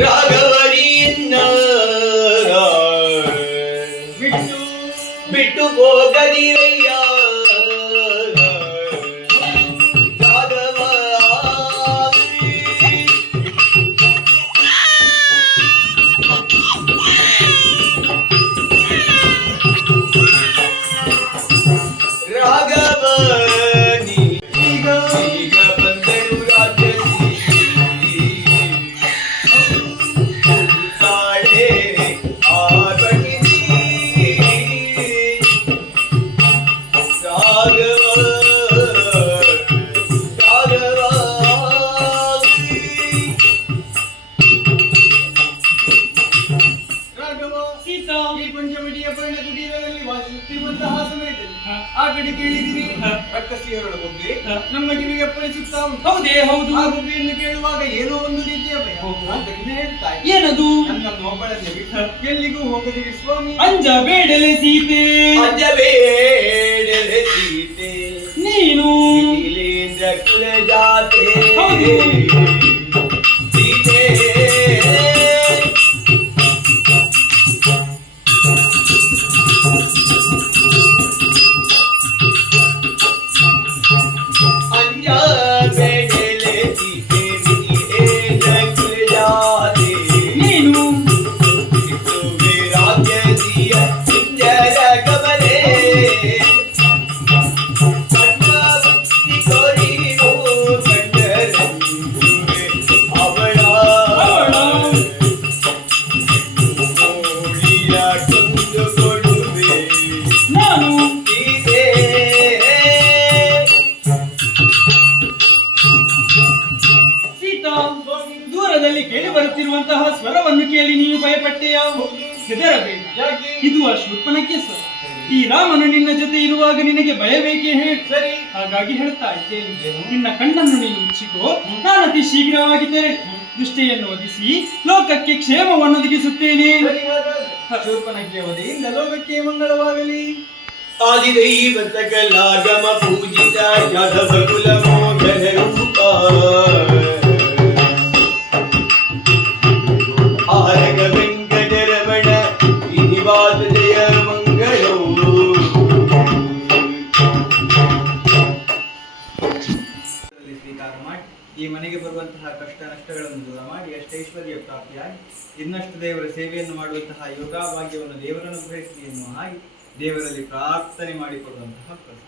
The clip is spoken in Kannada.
ರಾಘವನಿಯನ್ನ ಬಿಟ್ಟು ಬಿಟ್ಟು ಹೋಗದಿರಯ್ಯ ರಾಘವ ರಾಘವನಿ ಈಗ ಈಗ ಬಂದರು ರಾಜಸಿ ತಾಳೆ ಆಗಣಿಸಿ ರಾಘವ ರಾಘವ ರಾಘವ ಸೀತಾ ಈ ಪಂಚವಟಿಯ ಪರ್ಣ ಕುಟೀರದಲ್ಲಿ ವಾಸಿಸುತ್ತಿರುವಂತಹ ಸಮಯದಲ್ಲಿ ಆ ಕಡೆ ಕೇಳಿದಿರಿ ರಕ್ಕಸಿಯರೊಳ ಬಗ್ಗೆ ನಮ್ಮ ಕಿವಿಗೆ ಅಪ್ಪಳಿಸುತ್ತಾ ಉಂಟು. ಹೌದೇ ಹೌದು. ಆ ಗುಬ್ಬಿಯನ್ನು ಕೇಳುವಾಗ ಏನೋ ಒಂದು ರೀತಿಯ ಭಯ. ಆದ್ದರಿಂದ ಹೇಳ್ತಾ ಇದ್ದೆ, ಏನದು? ನನ್ನನ್ನು ಒಬ್ಬಳನ್ನೇ ಬಿಟ್ಟು ಎಲ್ಲಿಗೂ ಹೋಗದಿರಿ ಸ್ವಾಮಿ. ಅಂಜಬೇಡಲೆ ಸೀತೆ, ಅಂಜಬೇಡಲೆ ಸೀತೆ, ನೀನು ನೀಲೇಂದ್ರ ಕುಲ ಜಾತೆ ಹೌದು. ಸೀತೆ ಅಂಜಬೇಡಲೆ ಸೀತೆ, ನೀಲೇಂದ್ರ ಕುಲ ಜಾತೆ ನೀನು ಇಟ್ಟುವೆ ರಾಜ್ಯಸಿಯ ಸಿಂಜರ ಕಮಲೆ ಕಣ್ಣಾವತ್ತಿ ಕೊರಿಯೋ ಕಂಡರಂಜುವೆ ಅವಳ ಮೋಳಿಯ ಕೊಂದು ಕೊಡುವೆ ನಾನು ಸೀತೆ ಸೀತಾ, ದೂರದಲ್ಲಿ ಕೇಳಿ ಬರುತ್ತಿರುವಂತಹ ಸ್ವರವನ್ನು ಕೇಳಿ ನೀವು ಭಯಪಟ್ಟೆಯಾ? ಹೆದರಬೇಡ, ಯಾಕೆ? ಇದು ಆ ಶೂರ್ಪನಖೆ ಸ್ವರ. ಈ ರಾಮನು ನಿನ್ನ ಜೊತೆ ಇರುವಾಗ ನಿನಗೆ ಭಯಬೇಕೆ ಹೇಳಿ? ಸರಿ, ಹಾಗಾಗಿ ಹೇಳ್ತಾ ಇದ್ದೇನೆ, ನಿನ್ನ ಕಣ್ಣನ್ನು ನೀನು ಮುಚ್ಚಿಕೋ, ನಾನು ಅತಿ ಶೀಘ್ರವಾಗಿ ತೆರಳಿ ದೃಷ್ಟಿಯನ್ನು ಒದಿಸಿ ಲೋಕಕ್ಕೆ ಕ್ಷೇಮವನ್ನು ಒದಗಿಸುತ್ತೇನೆ. ಸರಿ, ಹಾಗಾದ್ರೆ ಶೂರ್ಪನಖೆಯ ವಧೆಯಿಂದ ಲೋಕಕ್ಕೆ ಮಂಗಳವಾಗಲಿ. ಆದಿದೈವ ಸಕಲಾಗಮ ಪೂಜಿತ ಯಾದವ ಕುಲ ಮೋಹನ ರೂಪ ಆರಗ ವೆಂಕಟರಮಣ ಶ್ರೀನಿವಾಸ ಜಯ ಮಂಗಳೋ. ಸ್ವೀಕಾರ ಮಾಡಿ ಈ ಮನೆಗೆ ಬರುವಂತಹ ಕಷ್ಟ ನಷ್ಟಗಳನ್ನು ದೂರ ಮಾಡಿ ಅಷ್ಟೈಶ್ವರ್ಯ ಪ್ರಾಪ್ತಿಯಾಗಿ ಇನ್ನಷ್ಟು ದೇವರ ಸೇವೆಯನ್ನು ಮಾಡುವಂತಹ ಯೋಗಾಭಾಗ್ಯವನ್ನು ದೇವರನ್ನು ಗ್ರಹಿಸಿ ಎನ್ನುವ ಹಾಗೆ ದೇವರಲ್ಲಿ ಪ್ರಾರ್ಥನೆ ಮಾಡಿಕೊಡುವಂತಹ ಪ್ರಸಂಗ.